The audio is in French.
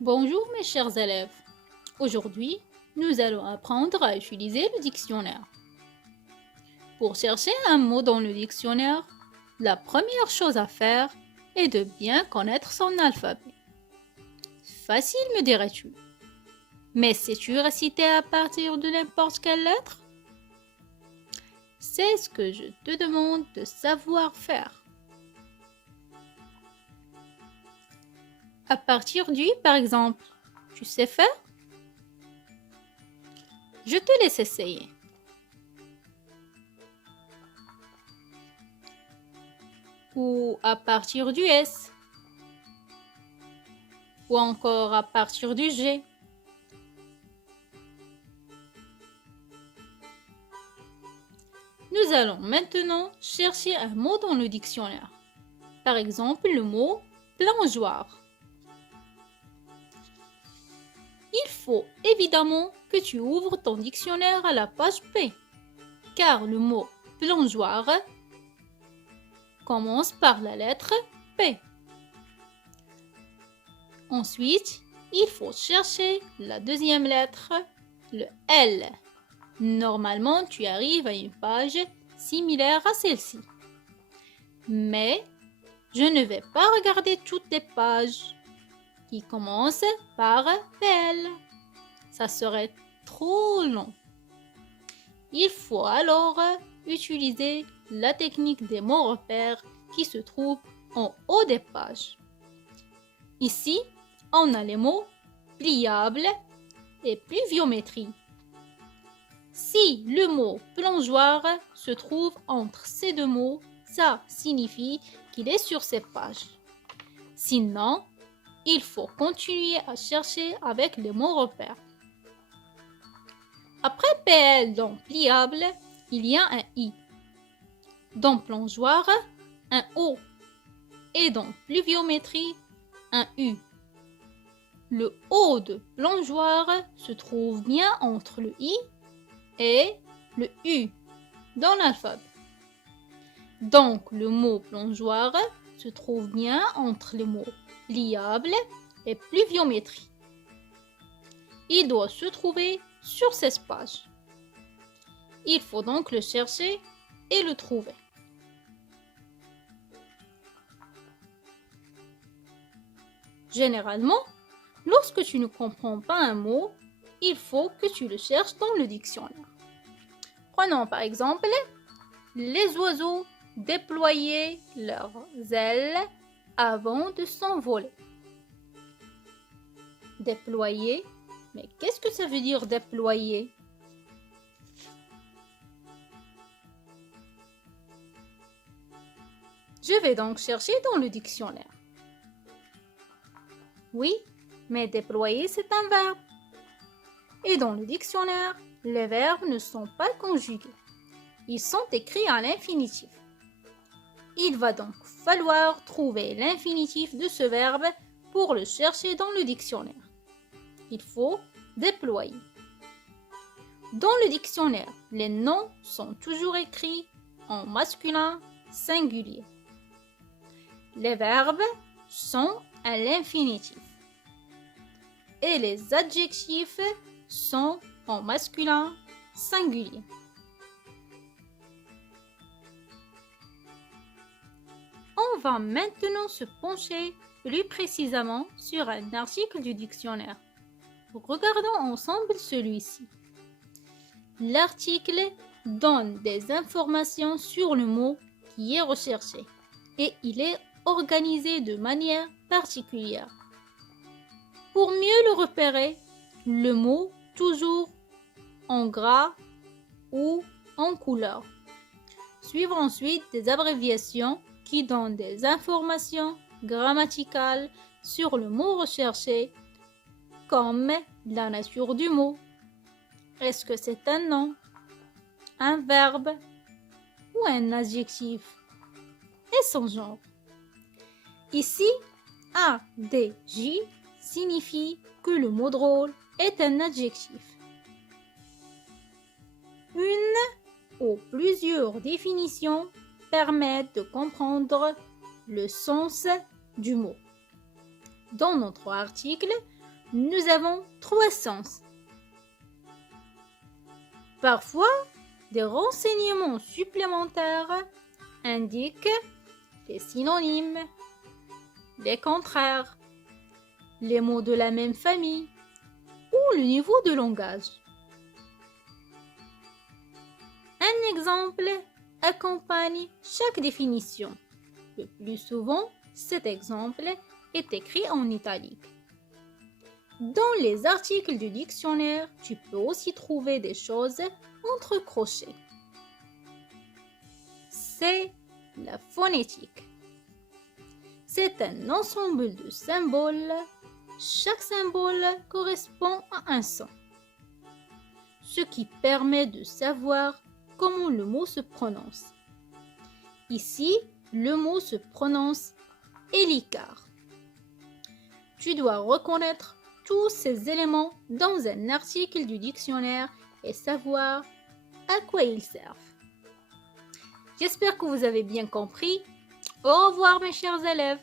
Bonjour mes chers élèves. Aujourd'hui, nous allons apprendre à utiliser le dictionnaire. Pour chercher un mot dans le dictionnaire, la première chose à faire est de bien connaître son alphabet. Facile, me dirais-tu. Mais sais-tu réciter à partir de n'importe quelle lettre? C'est ce que je te demande de savoir faire. À partir du, par exemple, tu sais faire? Je te laisse essayer. Ou à partir du S. Ou encore à partir du G. Nous allons maintenant chercher un mot dans le dictionnaire. Par exemple, le mot plongeoir. Il faut évidemment que tu ouvres ton dictionnaire à la page P, car le mot plongeoir commence par la lettre P. Ensuite, il faut chercher la deuxième lettre, le L. Normalement, tu arrives à une page similaire à celle-ci. Mais je ne vais pas regarder toutes les pages qui commencent par PL. Ça serait trop long. Il faut alors utiliser la technique des mots repères qui se trouve en haut des pages. Ici, on a les mots pliable et pluviométrie. Si le mot plongeoir se trouve entre ces deux mots, ça signifie qu'il est sur ces pages. Sinon, il faut continuer à chercher avec les mots repères. Après PL dans pliable, il y a un I. Dans plongeoir, un O. Et dans pluviométrie, un U. Le O de plongeoir se trouve bien entre le I et le U dans l'alphabet. Donc, le mot plongeoir se trouve bien entre les mots pliable et pluviométrie. Il doit se trouver sur 16 pages. Il faut donc le chercher et le trouver. Généralement, lorsque tu ne comprends pas un mot, il faut que tu le cherches dans le dictionnaire. Prenons par exemple les oiseaux déployaient leurs ailes avant de s'envoler. Déployer, mais qu'est-ce que ça veut dire déployer? Je vais donc chercher dans le dictionnaire. Oui, mais déployer, c'est un verbe. Et dans le dictionnaire, les verbes ne sont pas conjugués. Ils sont écrits à l'infinitif. Il va donc falloir trouver l'infinitif de ce verbe pour le chercher dans le dictionnaire. Il faut déployer. Dans le dictionnaire, les noms sont toujours écrits en masculin singulier. Les verbes sont à l'infinitif. Et les adjectifs sont en masculin singulier. On va maintenant se pencher plus précisément sur un article du dictionnaire. Regardons ensemble celui-ci. L'article donne des informations sur le mot qui est recherché et il est organisé de manière particulière. Pour mieux le repérer, le mot toujours en gras ou en couleur. Suivent ensuite des abréviations qui donnent des informations grammaticales sur le mot recherché, comme la nature du mot. Est-ce que c'est un nom, un verbe ou un adjectif? Et son genre. Ici, ADJ signifie que le mot drôle est un adjectif. Une ou plusieurs définitions permettent de comprendre le sens du mot. Dans notre article, nous avons 3 sens. Parfois, des renseignements supplémentaires indiquent les synonymes, les contraires, les mots de la même famille ou le niveau de langage. Un exemple accompagne chaque définition. Le plus souvent, cet exemple est écrit en italique. Dans les articles du dictionnaire, tu peux aussi trouver des choses entre crochets. C'est la phonétique. C'est un ensemble de symboles. Chaque symbole correspond à un son, ce qui permet de savoir comment le mot se prononce. Ici, le mot se prononce hélicard. Tu dois reconnaître tous ces éléments dans un article du dictionnaire et savoir à quoi ils servent. J'espère que vous avez bien compris. Au revoir mes chers élèves.